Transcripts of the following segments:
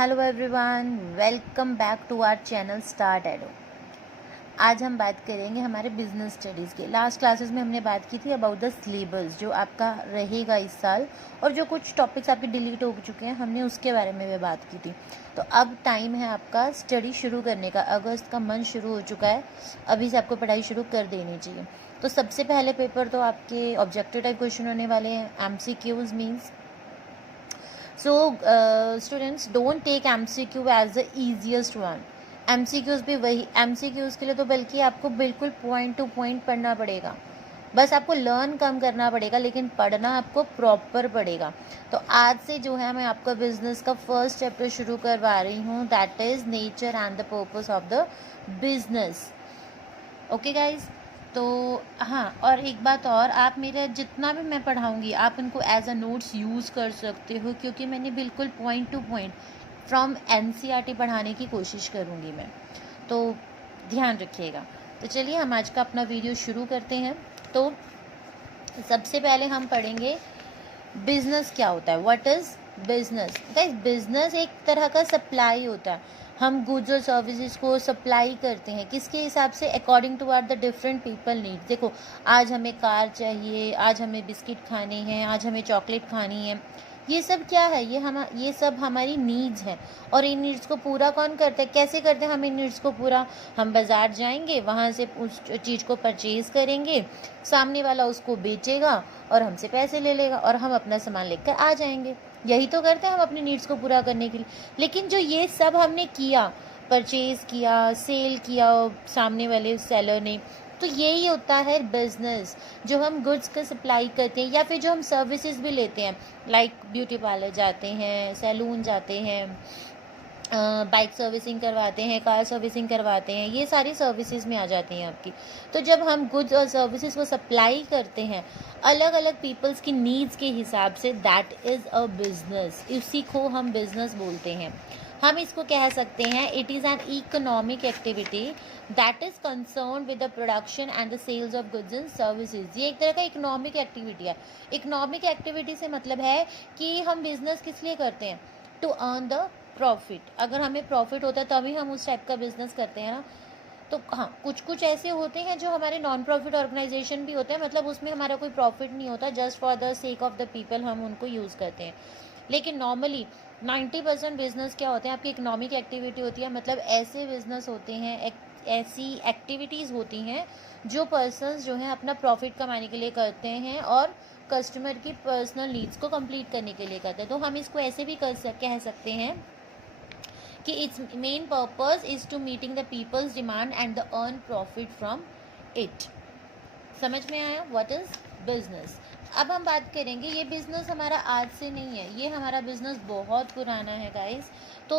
Hello everyone, welcome back to our channel start ado. आज हम बात करेंगे हमारे बिजनेस स्टडीज़ की। लास्ट क्लासेस में हमने बात की थी अबाउट द सिलेबस जो आपका रहेगा इस साल, और जो कुछ टॉपिक्स आपके डिलीट हो चुके हैं हमने उसके बारे में भी बात की थी। तो अब टाइम है आपका स्टडी शुरू करने का। अगस्त का मंथ शुरू हो चुका है, अभी से आपको पढ़ाई शुरू कर देनी चाहिए। तो सबसे पहले पेपर तो आपके ऑब्जेक्टिव टाइप क्वेश्चन होने वाले हैं। MCQs means students don't take MCQ as the easiest one. MCQs भी वही, MCQs के लिए तो बल्कि आपको बिल्कुल पॉइंट टू पॉइंट पढ़ना पड़ेगा। बस आपको लर्न कम करना पड़ेगा, लेकिन पढ़ना आपको प्रॉपर पड़ेगा। तो आज से जो है मैं आपका बिजनेस का फर्स्ट चैप्टर शुरू करवा रही हूँ, that is nature and the purpose of the business. Okay guys, तो हाँ, और एक बात और, आप मेरा जितना भी मैं पढ़ाऊँगी आप इनको एज अ नोट्स यूज़ कर सकते हो, क्योंकि मैंने बिल्कुल point two point from NCERT पढ़ाने की कोशिश करूँगी मैं, तो ध्यान रखिएगा। तो चलिए हम आज का अपना वीडियो शुरू करते हैं। तो सबसे पहले हम पढ़ेंगे बिजनेस क्या होता है। What is business? Guys, business एक तरह का सप्लाई होता है। हम गुड्स और सर्विसेज को सप्लाई करते हैं, किसके हिसाब से? According to are the different people need. देखो, आज हमें कार चाहिए, आज हमें बिस्किट खाने हैं, आज हमें चॉकलेट खानी है। ये सब क्या है? ये सब हमारी नीड्स हैं। और इन नीड्स को पूरा कौन करता है? कैसे करते हैं हम इन नीड्स को पूरा? हम बाज़ार जाएंगे, वहाँ से उस चीज़ को परचेज़ करेंगे, सामने वाला उसको बेचेगा और हमसे पैसे ले लेगा और हम अपना सामान लेकर आ जाएंगे। यही तो करते हैं हम अपनी नीड्स को पूरा करने के लिए। लेकिन जो ये सब हमने किया, परचेज़ किया, सेल किया सामने वाले सेलर ने, तो यही होता है बिजनेस। जो हम गुड्स का सप्लाई करते हैं या फिर जो हम सर्विसेज भी लेते हैं, लाइक ब्यूटी पार्लर जाते हैं, सैलून जाते हैं, बाइक सर्विसिंग करवाते हैं, कार सर्विसिंग करवाते हैं, ये सारी सर्विसेज में आ जाती हैं आपकी। तो जब हम गुड्स और सर्विसेज को सप्लाई करते हैं अलग अलग पीपल्स की नीड्स के हिसाब से, दैट इज़ अ बिजनेस। इसी को हम बिजनेस बोलते हैं। हम इसको कह सकते हैं it is an economic activity that is concern with the production and the sales of goods and services. ये एक तरह का इकोनॉमिक एक्टिविटी है। इकोनॉमिक एक्टिविटी से मतलब है कि हम बिजनेस किस लिए करते हैं? To earn the profit. अगर हमें प्रॉफिट होता है तभी हम उस टाइप का बिजनेस करते हैं ना। तो हाँ, कुछ कुछ ऐसे होते हैं जो हमारे नॉन प्रॉफिट ऑर्गेनाइजेशन भी होते हैं, मतलब उसमें हमारा कोई प्रॉफिट नहीं होता, just for the sake of the people हम उनको यूज़ करते हैं। लेकिन नॉर्मली 90% बिजनेस क्या होते हैं? आपकी इकोनॉमिक एक्टिविटी होती है। मतलब ऐसे बिजनेस होते हैं, ऐसी एक्टिविटीज़ होती हैं जो पर्सनस जो हैं अपना प्रॉफिट कमाने के लिए करते हैं और कस्टमर की पर्सनल नीड्स को कंप्लीट करने के लिए करते हैं। तो हम इसको ऐसे भी कह सकते हैं कि it's main purpose is to meeting the people's demand and the earn profit from it. समझ में आया व्हाट इज बिजनेस? अब हम बात करेंगे, ये बिजनेस हमारा आज से नहीं है, ये हमारा बिजनेस बहुत पुराना है गाइस। तो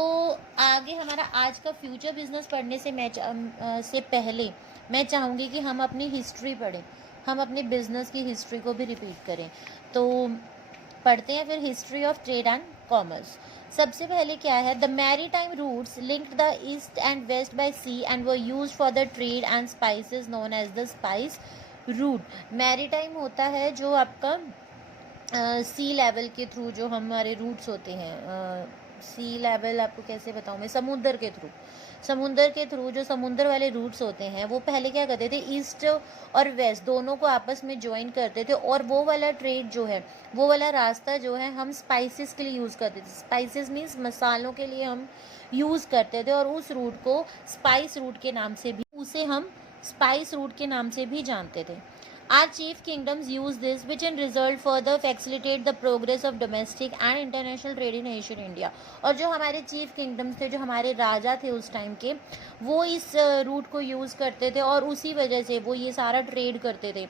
आगे हमारा आज का फ्यूचर बिजनेस पढ़ने से पहले मैं चाहूँगी कि हम अपनी हिस्ट्री पढ़ें, हम अपने बिजनेस की हिस्ट्री को भी रिपीट करें। तो पढ़ते हैं फिर history of trade and commerce. सबसे पहले क्या है? The maritime routes linked the east and west by sea and were used for the trade and spices known as the spice route. Maritime होता है जो आपका सी लेवल के थ्रू जो हमारे रूट्स होते हैं। सी लेवल आपको कैसे बताऊँ मैं? समुद्र के थ्रू जो समुद्र वाले रूट्स होते हैं वो पहले क्या करते थे? ईस्ट और वेस्ट दोनों को आपस में ज्वाइन करते थे, और वो वाला ट्रेड जो है, वो वाला रास्ता जो है हम स्पाइसेस के लिए यूज़ करते थे। स्पाइसेस मीन्स मसालों के लिए हम यूज़ करते थे, और उस रूट को स्पाइस रूट के नाम से भी जानते थे। Our chief kingdoms use this, which in result further facilitate the progress of domestic and international trade in ancient India. और जो हमारे चीफ किंगडम्स थे, जो हमारे राजा थे उस टाइम के, वो इस रूट को यूज़ करते थे और उसी वजह से वो ये सारा ट्रेड करते थे।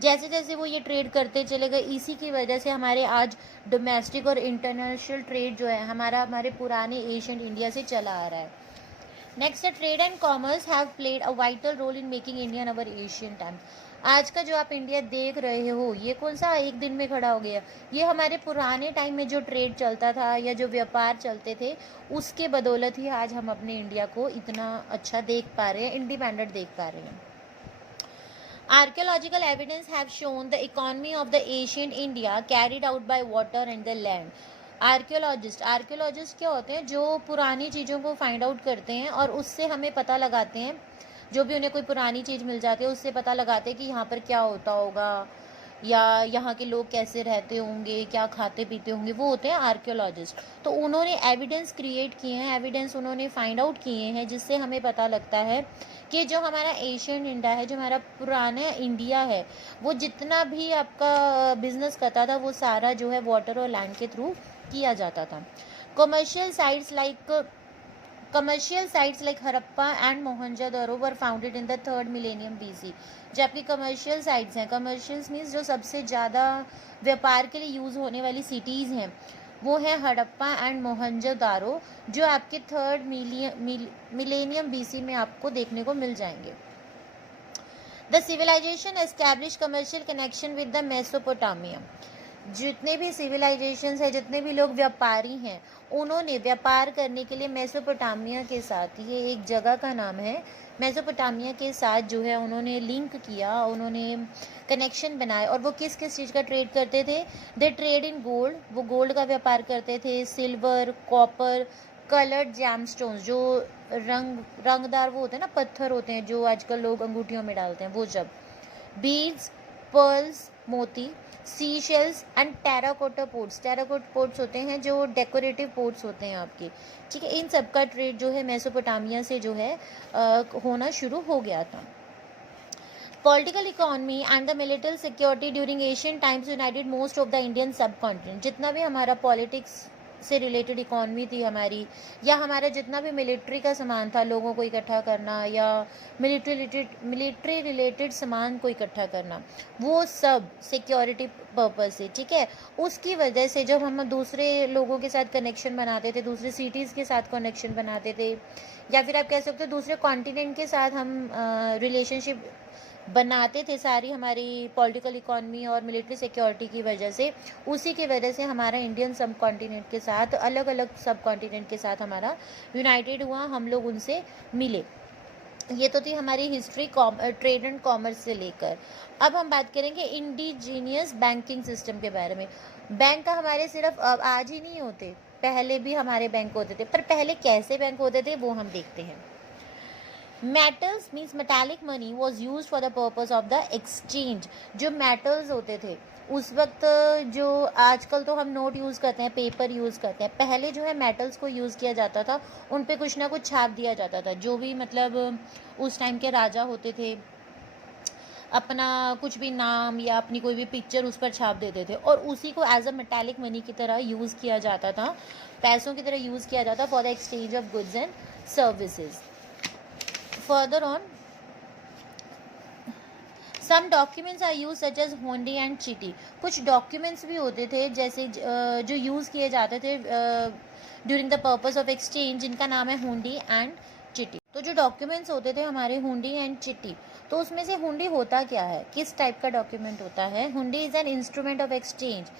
जैसे जैसे वो ये ट्रेड करते चले गए, इसी की वजह से हमारे आज डोमेस्टिक और इंटरनेशनल ट्रेड जो है हमारे पुराने एशियंट इंडिया से चला आ रहा है। नेक्स्ट है trade and commerce have played a vital role in making India in our Asian time. आज का जो आप इंडिया देख रहे हो, ये कौन सा एक दिन में खड़ा हो गया? ये हमारे पुराने टाइम में जो ट्रेड चलता था या जो व्यापार चलते थे, उसके बदौलत ही आज हम अपने इंडिया को इतना अच्छा देख पा रहे हैं, इंडिपेंडेंट देख पा रहे हैं। Archaeological evidence have shown the economy of the ancient India carried out by water and the land. Archaeologist क्या होते हैं, जो पुरानी चीज़ों को फाइंड आउट करते हैं और उससे हमें पता लगाते हैं, जो भी उन्हें कोई पुरानी चीज़ मिल जाती है उससे पता लगाते हैं कि यहाँ पर क्या होता होगा, या यहाँ के लोग कैसे रहते होंगे, क्या खाते पीते होंगे, वो होते हैं आर्कियोलॉजिस्ट। तो उन्होंने एविडेंस क्रिएट किए हैं, एविडेंस उन्होंने फाइंड आउट किए हैं, जिससे हमें पता लगता है कि जो हमारा एशियन इंडिया है, जो हमारा पुराना इंडिया है, वो जितना भी आपका बिजनेस करता था वो सारा जो है वाटर और लैंड के थ्रू किया जाता था। Commercial sites like Harappa and Mohenjodaro were founded in the 3rd millennium BC। जो आपकी कमर्शियल साइट्स हैं, कमर्शियल्स मीन्स जो सबसे ज़्यादा व्यापार के लिए यूज़ होने वाली सिटीज़ हैं, वो है हड़प्पा एंड मोहनजोदड़ो, जो आपके 3rd मिलेनियम BC में आपको देखने को मिल जाएंगे। The civilisation establish commercial connection with the Mesopotamia. जितने भी सिविलाइजेशंस है, जितने भी लोग व्यापारी हैं, उन्होंने व्यापार करने के लिए मेसोपोटामिया के साथ, ये एक जगह का नाम है, मेसोपोटामिया के साथ जो है उन्होंने लिंक किया, उन्होंने कनेक्शन बनाए। और वो किस किस चीज़ का ट्रेड करते थे? दे ट्रेड इन गोल्ड, वो गोल्ड का व्यापार करते थे, सिल्वर, कॉपर, कलर्ड जैमस्टोन्स, जो रंगदार वो होते हैं ना, पत्थर होते हैं जो आजकल लोग अंगूठियों में डालते हैं, वो सब, बीड्स, पर्ल्स, मोती, sea shells and terracotta ports. Terracotta ports होते हैं जो डेकोरेटिव पोर्ट्स होते हैं आपके, ठीक है। इन सब का ट्रेड जो है मेसोपोटामिया से जो है होना शुरू हो गया था। Political economy and the military security during Asian times United most of the Indian सब कॉन्टिनेंट। जितना भी हमारा पॉलिटिक्स से रिलेटेड इकोनॉमी थी हमारी, या हमारा जितना भी मिलिट्री का सामान था, लोगों को इकट्ठा करना या मिलिट्री रिलेटेड सामान को इकट्ठा करना, वो सब सिक्योरिटी पर्पस से, ठीक है। उसकी वजह से जब हम दूसरे लोगों के साथ कनेक्शन बनाते थे, दूसरे सिटीज़ के साथ कनेक्शन बनाते थे, या फिर आप कह सकते हो दूसरे कॉन्टिनेंट के साथ हम रिलेशनशिप बनाते थे, सारी हमारी पॉलिटिकल इकोनॉमी और मिलिट्री सिक्योरिटी की वजह से, उसी की वजह से हमारा इंडियन सब कॉन्टिनेंट के साथ, अलग अलग सब कॉन्टिनेंट के साथ हमारा यूनाइटेड हुआ, हम लोग उनसे मिले। ये तो थी हमारी हिस्ट्री ट्रेड एंड कॉमर्स से लेकर। अब हम बात करेंगे इंडिजीनियस बैंकिंग सिस्टम के बारे में। बैंक का हमारे सिर्फ आज ही नहीं होते, पहले भी हमारे बैंक होते थे, पर पहले कैसे बैंक होते थे वो हम देखते हैं। Metals means metallic money was use for the purpose of the exchange. जो मेटल्स होते थे उस वक्त, जो आजकल तो हम नोट यूज़ करते हैं, पेपर यूज़ करते हैं, पहले जो है मेटल्स को यूज़ किया जाता था, उन पे कुछ ना कुछ छाप दिया जाता था। जो भी मतलब उस टाइम के राजा होते थे, अपना कुछ भी नाम या अपनी कोई भी पिक्चर उस पर छाप देते थे, और उसी को एज अ मेटालिक मनी की तरह यूज़ किया जाता था, पैसों की तरह यूज़ किया जाता for the exchange of goods and services. Further on, some documents are used such as हुंडी एंड चिट्ठी। कुछ डॉक्यूमेंट्स भी होते थे जैसे जो यूज़ किए जाते थे during the purpose of exchange, जिनका नाम है हुंडी एंड चिट्ठी। तो जो डॉक्यूमेंट्स होते थे हमारे हुंडी एंड चिट्ठी, तो उसमें से हुंडी होता क्या है, किस टाइप का डॉक्यूमेंट होता है? हुंडी is an instrument of exchange.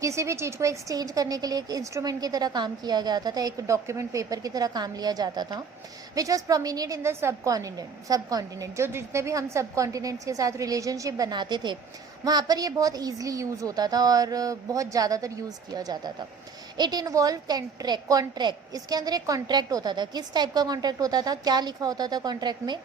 किसी भी चीज़ को एक्सचेंज करने के लिए एक इंस्ट्रूमेंट की तरह काम किया जाता था, एक डॉक्यूमेंट पेपर की तरह काम लिया जाता था, which was prominent in the sub continent. जो जितने भी हम सब कॉन्टिनेंट्स के साथ रिलेशनशिप बनाते थे, वहाँ पर ये बहुत ईजिली यूज़ होता था और बहुत ज़्यादातर यूज़ किया जाता था। It involve contract. इसके अंदर एक कॉन्ट्रैक्ट होता था। किस टाइप का कॉन्ट्रैक्ट होता था, क्या लिखा होता था कॉन्ट्रैक्ट में?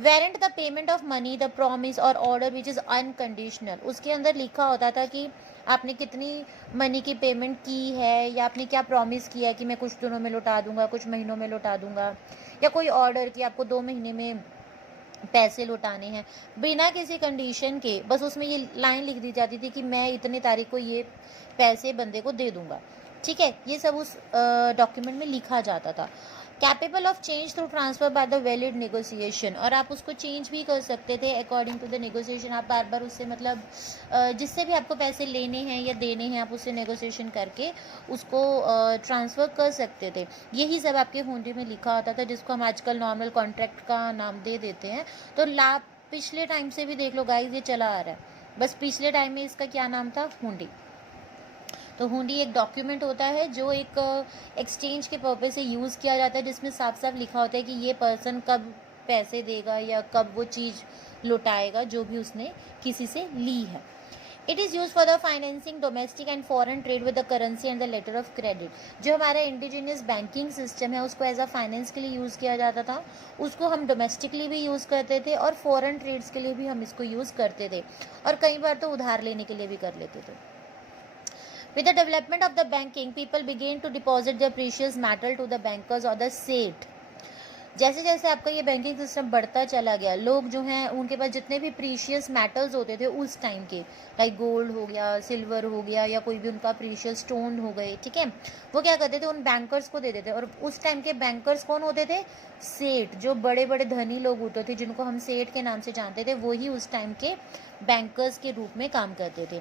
Weren't the payment of money, the promise और ऑर्डर विच इज़ अनकंडीशनल। उसके अंदर लिखा होता था कि आपने कितनी मनी की पेमेंट की है, या आपने क्या प्रॉमिस किया है कि मैं कुछ दिनों में लौटा दूंगा, कुछ महीनों में लौटा दूंगा, या कोई ऑर्डर कि आपको 2 महीने में पैसे लौटाने हैं, बिना किसी कंडीशन के। बस उसमें ये लाइन लिख दी जाती थी कि मैं इतने तारीख को ये पैसे बंदे को दे दूंगा, ठीक है। ये सब उस डॉक्यूमेंट में लिखा जाता था। Capable of change through transfer by the valid negotiation, और आप उसको चेंज भी कर सकते थे अकॉर्डिंग टू द नेगोशिएशन। आप बार बार उससे मतलब जिससे भी आपको पैसे लेने हैं या देने हैं, आप उससे नेगोशिएशन करके उसको ट्रांसफ़र कर सकते थे। यही सब आपके हुंडी में लिखा होता था, जिसको हम आजकल नॉर्मल कॉन्ट्रैक्ट का नाम दे देते हैं। तो पिछले टाइम से भी देख लो गाइस, ये चला आ रहा है, बस पिछले टाइम में इसका क्या नाम था? हुंडी। तो हुंडी एक डॉक्यूमेंट होता है जो एक एक्सचेंज के पर्पज से यूज़ किया जाता है, जिसमें साफ साफ लिखा होता है कि ये पर्सन कब पैसे देगा या कब वो चीज़ लौटाएगा जो भी उसने किसी से ली है। It is use for the financing domestic and foreign trade with the currency and the letter of credit. जो हमारा इंडिजीनियस बैंकिंग सिस्टम है उसको एज अ फाइनेंस के लिए यूज़ किया जाता था, उसको हम डोमेस्टिकली भी यूज़ करते थे और फॉरेन ट्रेड्स के लिए भी हम इसको यूज़ करते थे, और कई बार तो उधार लेने के लिए भी कर लेते थे। With the development of the banking, people began to deposit their precious metal to the bankers or the Seth. जैसे जैसे आपका ये बैंकिंग सिस्टम बढ़ता चला गया, लोग जो हैं उनके पास जितने भी प्रीशियस मेटल्स होते थे उस टाइम के, लाइक गोल्ड हो गया, सिल्वर हो गया, या कोई भी उनका प्रीशियस स्टोन हो गए, ठीक है, वो क्या करते थे उन बैंकर्स को दे देते। और उस टाइम के बैंकर्स कौन होते थे? सेठ, जो बड़े बड़े धनी लोग होते थे जिनको हम सेठ के नाम से जानते थे, वही उस टाइम के बैंकर्स के रूप में काम करते थे।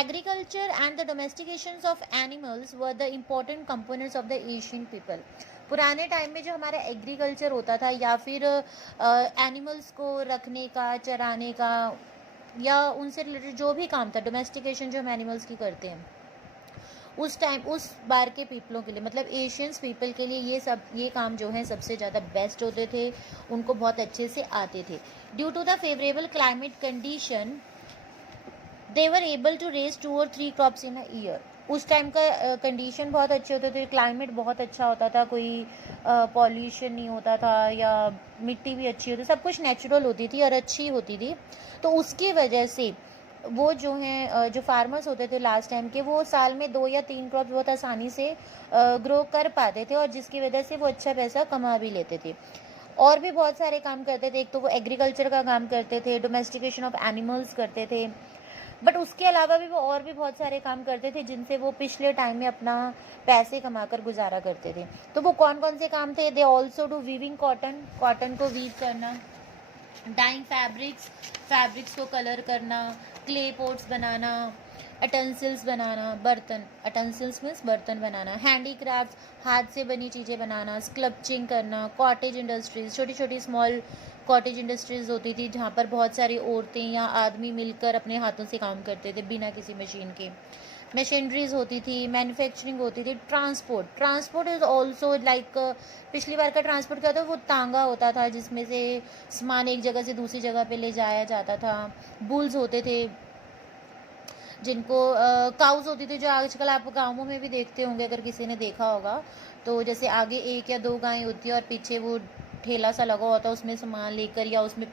Agriculture and the domestication of animals were the important components of the Asian people. पुराने टाइम में जो हमारा एग्रीकल्चर होता था, या फिर एनिमल्स को रखने का, चराने का, या उनसे रिलेटेड जो भी काम था, डोमेस्टिकेशन जो हम एनिमल्स की करते हैं, उस टाइम उस बार के पीपलों के लिए, मतलब एशियंस पीपल के लिए ये काम जो है सबसे ज़्यादा बेस्ट होते थे, उनको बहुत अच्छे से आते थे। Due to the favourable climate condition they were able to raise 2 और 3 क्रॉप्स इन अ ईयर। उस टाइम का कंडीशन बहुत अच्छे होते थे, क्लाइमेट बहुत अच्छा होता था, कोई पॉल्यूशन नहीं होता था, या मिट्टी भी अच्छी होती, सब कुछ नेचुरल होती थी और अच्छी होती थी। तो उसकी वजह से वो जो हैं जो फार्मर्स होते थे लास्ट टाइम के, वो साल में 2 या 3 क्रॉप बहुत आसानी से ग्रो कर पाते थे, और जिसकी वजह से वो अच्छा पैसा कमा भी लेते थे। और भी बहुत सारे काम करते थे, एक तो वो एग्रीकल्चर का काम करते थे, डोमेस्टिकेशन ऑफ एनिमल्स करते थे, बट उसके अलावा भी वो और भी बहुत सारे काम करते थे जिनसे वो पिछले टाइम में अपना पैसे कमाकर गुजारा करते थे। तो वो कौन कौन से काम थे? They also do weaving cotton, cotton को वीव करना, डाइंग फैब्रिक्स, फैब्रिक्स को कलर करना, क्ले पॉट्स बनाना, अटेंसिल्स बनाना, बर्तन, अटेंसिल्स मीन्स बर्तन बनाना, हैंडीक्राफ्ट, हाथ से बनी चीज़ें बनाना, स्कल्पचिंग करना, कॉटेज इंडस्ट्रीज, छोटी छोटी स्मॉल कॉटेज इंडस्ट्रीज होती थी जहाँ पर बहुत सारी औरतें या आदमी मिलकर अपने हाथों से काम करते थे बिना किसी मशीन के। मशीनरीज होती थी, मैन्युफैक्चरिंग होती थी, transport, transport is also like, पिछली बार का ट्रांसपोर्ट क्या था? वो तांगा होता था जिसमें से सामान एक जगह से दूसरी जगह पे ले जाया जाता था। बुल्स होते थे जिनको काउज होती थी, जो आजकल आप गाँवों में भी देखते होंगे अगर किसी ने देखा होगा, तो जैसे आगे 1 या 2 गायें होती है और पीछे वो ठेला सा लगा होता है, उसमें सामान लेकर, या उसमें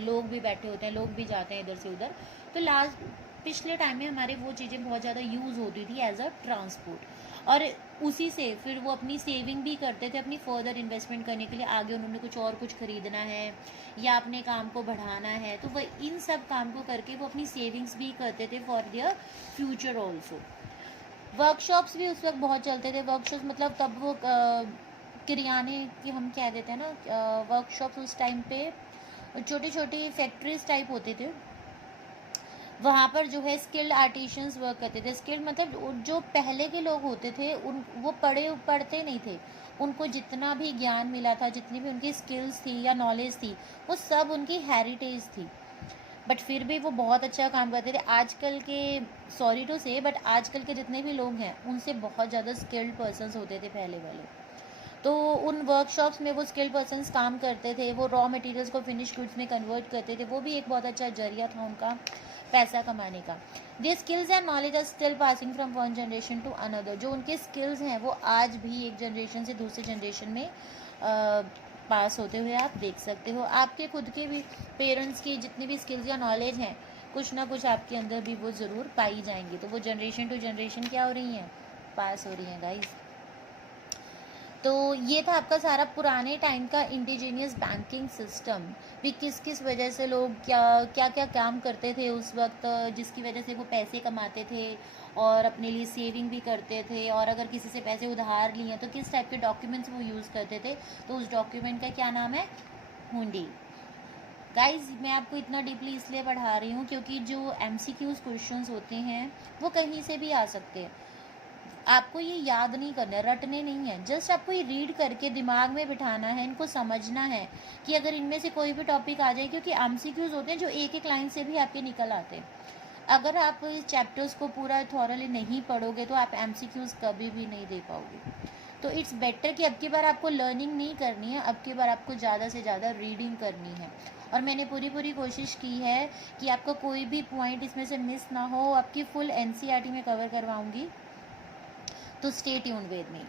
लोग भी बैठे होते हैं, लोग भी जाते हैं इधर से उधर। तो लास्ट पिछले टाइम में हमारे वो चीज़ें बहुत ज़्यादा यूज़ होती थी एज अ ट्रांसपोर्ट, और उसी से फिर वो अपनी सेविंग भी करते थे अपनी फर्दर इन्वेस्टमेंट करने के लिए, आगे उन्होंने कुछ खरीदना है या अपने काम को बढ़ाना है, तो वह इन सब काम को करके वो अपनी सेविंग्स भी करते थे for their future also. Workshops भी उस वक्त बहुत चलते थे। वर्कशॉप्स मतलब तब वो किराने की हम कह देते हैं ना, वर्कशॉप्स उस टाइम पे छोटी छोटी फैक्ट्रीज टाइप होते थे, वहाँ पर जो है स्किल्ड आर्टिशियंस वर्क करते थे। स्किल्ड मतलब जो पहले के लोग होते थे उन वो पढ़ते नहीं थे, उनको जितना भी ज्ञान मिला था, जितनी भी उनकी स्किल्स थी या नॉलेज थी, वो सब उनकी हेरिटेज थी, बट फिर भी वो बहुत अच्छा काम करते थे। आजकल के, सॉरी टू से, बट आजकल के जितने भी लोग हैं उनसे बहुत ज़्यादा स्किल्ड पर्सनस होते थे पहले वाले। तो उन वर्कशॉप्स में वो स्किल्ड पर्सनस काम करते थे, वो रॉ मटेरियल्स को फिनिश गुड्स में कन्वर्ट करते थे, वो भी एक बहुत अच्छा जरिया था उनका पैसा कमाने का। The skills and knowledge are still passing from one generation to another. जो उनके स्किल्स हैं वो आज भी एक जनरेशन से दूसरे जनरेशन में पास होते हुए आप देख सकते हो। आपके खुद के भी पेरेंट्स की जितनी भी स्किल्स या नॉलेज हैं, कुछ ना कुछ आपके अंदर भी वो ज़रूर पाई जाएंगी, तो वो जनरेशन टू जनरेशन क्या हो रही हैं? पास हो रही हैं गाइस। तो ये था आपका सारा पुराने टाइम का इंडिजीनियस बैंकिंग सिस्टम, भी किस किस वजह से लोग क्या क्या काम करते थे उस वक्त, जिसकी वजह से वो पैसे कमाते थे और अपने लिए सेविंग भी करते थे, और अगर किसी से पैसे उधार लिए तो किस टाइप के डॉक्यूमेंट्स वो यूज़ करते थे। तो उस डॉक्यूमेंट का क्या नाम है? हुंडी। गाइज मैं आपको इतना डीपली इसलिए पढ़ा रही हूँ क्योंकि जो MCQs क्वेश्चंस होते हैं वो कहीं से भी आ सकते हैं। आपको ये याद नहीं करना है, रटने नहीं है, जस्ट आपको ये रीड करके दिमाग में बिठाना है, इनको समझना है कि अगर इनमें से कोई भी टॉपिक आ जाए, क्योंकि MCQs होते हैं जो एक एक लाइन से भी आपके निकल आते हैं। अगर आप इस चैप्टर्स को पूरा थॉरली नहीं पढ़ोगे तो आप MCQs कभी भी नहीं दे पाओगे। तो इट्स बेटर कि अब की बार आपको लर्निंग नहीं करनी है, अब की बार आपको ज़्यादा से ज़्यादा रीडिंग करनी है। और मैंने पूरी कोशिश की है कि आपका कोई भी पॉइंट इसमें से मिस ना हो, आपकी फुल एनसीईआरटी में कवर करवाऊँगी, तो stay tuned with me.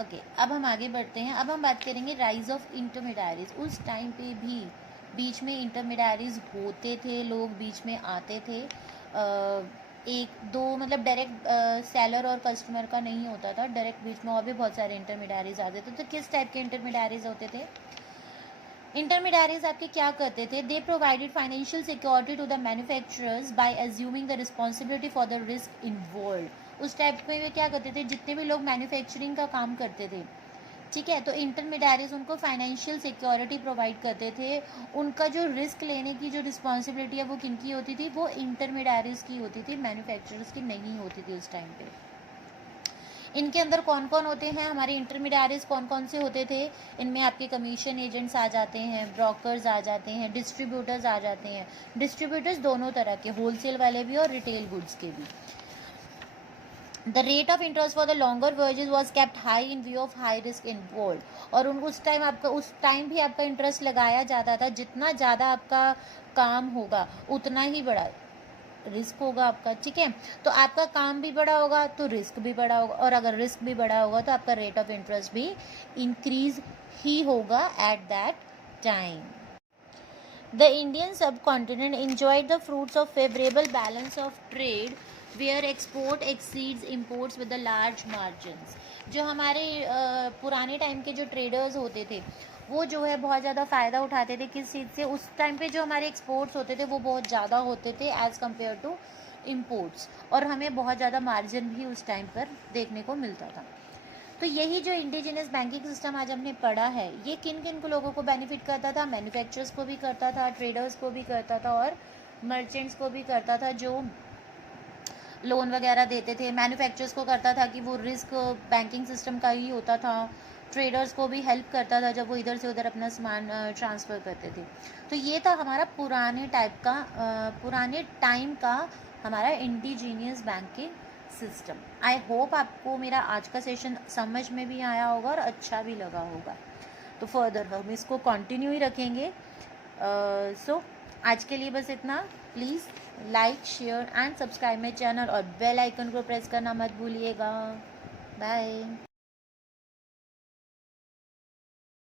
Okay, अब हम आगे बढ़ते हैं। अब हम बात करेंगे राइज ऑफ इंटरमीडियरीज। उस टाइम पे भी बीच में इंटरमीडियरीज होते थे, लोग बीच में आते थे, एक दो मतलब डायरेक्ट सेलर और कस्टमर का नहीं होता था, डायरेक्ट बीच में और भी बहुत सारे इंटरमीडियरीज आते थे। तो किस टाइप के इंटरमीडियरीज होते थे? इंटरमीडियरीज आपके क्या करते थे? They provided financial security to the manufacturers by assuming the responsibility for the risk involve. उस टाइप में वे क्या करते थे, जितने भी लोग मैन्युफैक्चरिंग का काम करते थे, ठीक है, तो इंटरमीडियरीज उनको फाइनेंशियल सिक्योरिटी प्रोवाइड करते थे। उनका जो रिस्क लेने की जो रिस्पॉन्सिबिलिटी है वो किनकी होती थी? वो इंटरमीडियरीज की होती थी, मैन्युफैक्चरर्स की नहीं होती थी उस टाइम पे। इनके अंदर कौन कौन होते हैं हमारे इंटरमीडियरीज? कौन कौन से होते थे? इनमें आपके कमीशन एजेंट्स आ जाते हैं, ब्रोकर्स आ जाते हैं, डिस्ट्रीब्यूटर्स आ जाते हैं। डिस्ट्रीब्यूटर्स दोनों तरह के, होलसेल वाले भी और रिटेल गुड्स के भी। The rate of interest for the longer wages was kept high in view of high risk involve. और उस टाइम भी आपका इंटरेस्ट लगाया जाता था। जितना ज़्यादा आपका काम होगा उतना ही बड़ा रिस्क होगा आपका, ठीक है। तो आपका काम भी बड़ा होगा तो रिस्क भी बड़ा होगा, और अगर रिस्क भी बड़ा होगा तो आपका रेट ऑफ इंटरेस्ट भी इंक्रीज ही होगा at that time. The Indian subcontinent enjoyed the fruits of favorable balance of trade where export exceeds imports with the large margins। जो हमारे पुराने टाइम के जो ट्रेडर्स होते थे वो जो है बहुत ज़्यादा फ़ायदा उठाते थे किस चीज़ से? उस टाइम पे जो हमारे एक्सपोर्ट्स होते थे वो बहुत ज़्यादा होते थे एज़ कम्पेयर टू इम्पोर्ट्स, और हमें बहुत ज़्यादा मार्जिन भी उस टाइम पर देखने को मिलता था। तो यही जो इंडिजिनस बैंकिंग सिस्टम आज हमने पढ़ा है, ये किन किन को लोगों को बेनिफिट करता था? मैन्युफैक्चरर्स को भी करता था, ट्रेडर्स को भी करता था, और मर्चेंट्स को भी करता था जो लोन वगैरह देते थे। मैन्युफैक्चरर्स को करता था कि वो रिस्क बैंकिंग सिस्टम का ही होता था। ट्रेडर्स को भी हेल्प करता था जब वो इधर से उधर अपना सामान ट्रांसफ़र करते थे। तो ये था हमारा पुराने टाइम का हमारा indigenous banking system. I hope आपको मेरा आज का सेशन समझ में भी आया होगा और अच्छा भी लगा होगा। तो फर्दर हम इसको कंटिन्यू ही रखेंगे। सो आज के लिए बस इतना। Please like, share and subscribe my channel, और बेल आइकन को प्रेस करना मत भूलिएगा। बाय।